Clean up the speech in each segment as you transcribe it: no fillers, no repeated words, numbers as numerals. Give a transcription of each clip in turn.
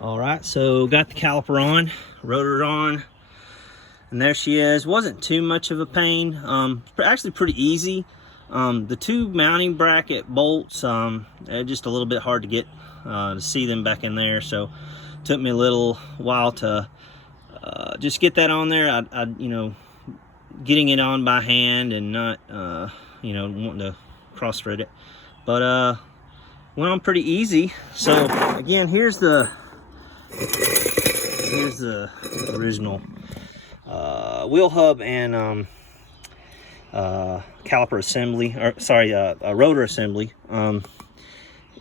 All right, so got the caliper on, rotor on, and there she is. Wasn't too much of a pain. Actually pretty easy. The two mounting bracket bolts, they're just a little bit hard to get to see them back in there, so it took me a little while to just get that on there. I you know, getting it on by hand and not you know, wanting to cross thread it, but went on pretty easy. So again, here's the original wheel hub and caliper assembly, or sorry, rotor assembly.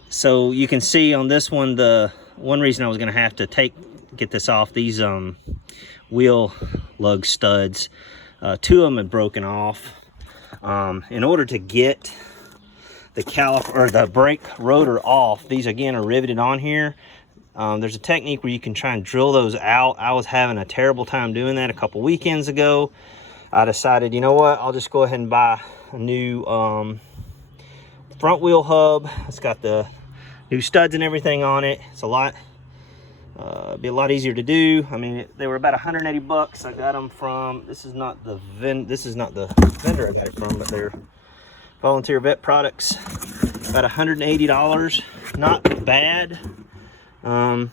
So you can see on this one, the one reason I was going to have to get this off, these wheel lug studs, two of them had broken off. In order to get the caliper or the brake rotor off, these again are riveted on here. There's a technique where you can try and drill those out. I was having a terrible time doing that a couple weekends ago. I decided, you know what, I'll just go ahead and buy a new front wheel hub. It's got the new studs and everything on it. It's a lot, be a lot easier to do. I mean, they were about 180 bucks. I got them from, this is not the vendor I got it from, but they're Volunteer Vet Products. About $180, not bad. And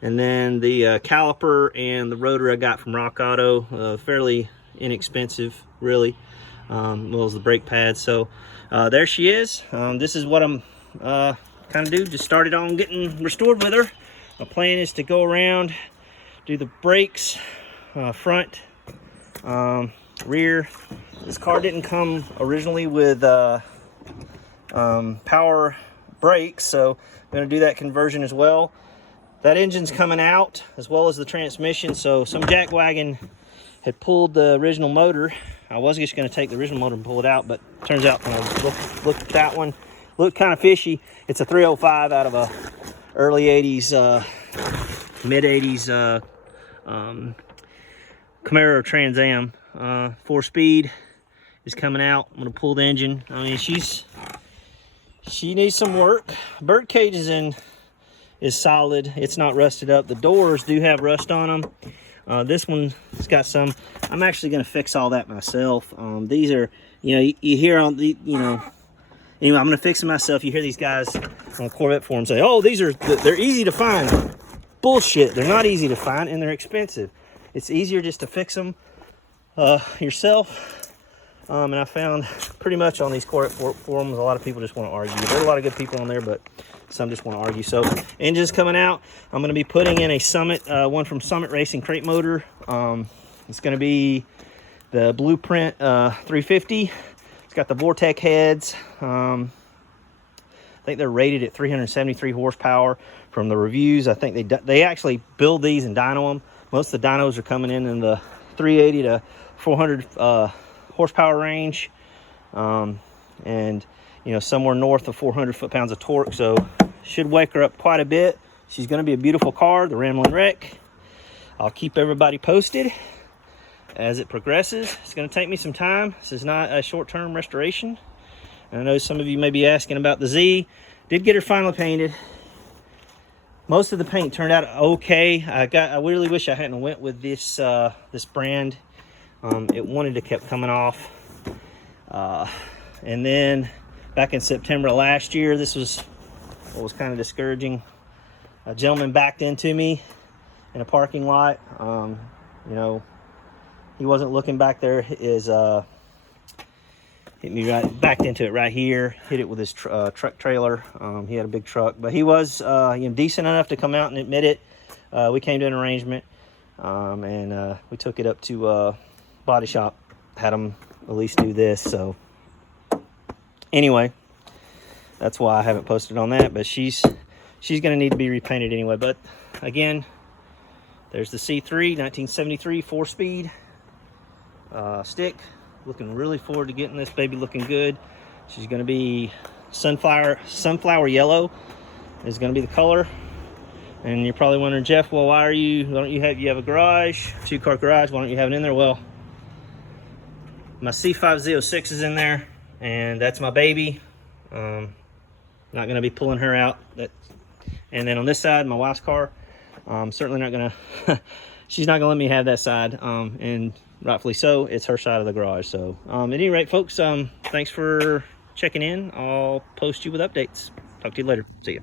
then the caliper and the rotor I got from Rock Auto, fairly inexpensive, really, well as the brake pads. So there she is. This is what I'm kind of do. Just started on getting restored with her. My plan is to go around, do the brakes, front, rear. This car didn't come originally with power brakes, so I'm going to do that conversion as well. That engine's coming out as well as the transmission. So some jackwagon had pulled the original motor. I was just going to take the original motor and pull it out, but turns out when I looked at that one, looked kind of fishy. It's a 305 out of a early 80s, mid 80s Camaro Trans Am. 4-speed is coming out. I'm going to pull the engine. I mean, she needs some work. Bird cage is solid. It's not rusted up. The doors do have rust on them. This one's got some. I'm actually going to fix all that myself. These are, you know, you hear on the, you know, anyway, I'm going to fix them myself. You hear these guys on Corvette forums say, oh, they're easy to find. Bullshit. They're not easy to find, and they're expensive. It's easier just to fix them yourself. And I found pretty much on these Corvette forums, a lot of people just want to argue. There are a lot of good people on there, but some just want to argue. So engine's coming out. I'm going to be putting in a Summit, one from Summit Racing crate motor. It's going to be the Blueprint 350. It's got the Vortec heads. I think they're rated at 373 horsepower from the reviews. I think they actually build these and dyno them. Most of the dynos are coming in the 380 to 400 horsepower range, and you know, somewhere north of 400 foot-pounds of torque. So should wake her up quite a bit. She's going to be a beautiful car, the Ramblin wreck. I'll keep everybody posted as it progresses. It's going to take me some time. This is not a short-term restoration. And I know some of you may be asking about the Z. Did get her finally painted. Most of the paint turned out okay. I really wish I hadn't went with this this brand. It wanted to kept coming off. And then back in September last year, this was what was kind of discouraging. A gentleman backed into me in a parking lot. You know, he wasn't looking back there. His hit me right, backed into it right here. Hit it with his truck trailer. He had a big truck, but he was you know, decent enough to come out and admit it. We came to an arrangement, and we took it up to body shop. Had them at least do this. So anyway, that's why I haven't posted on that. But she's going to need to be repainted anyway. But again, there's the C3 1973 4-speed stick. Looking really forward to getting this baby looking good. She's going to be sunflower yellow is going to be the color. And you're probably wondering, Jeff, well, why don't you have a garage, 2-car garage, why don't you have it in there? Well, my C5Z06 is in there, and that's my baby. Not going to be pulling her out. And then on this side, my wife's car, I'm certainly not gonna, she's not gonna let me have that side, and rightfully so. It's her side of the garage. So at any rate, folks, thanks for checking in. I'll post you with updates. Talk to you later. See ya.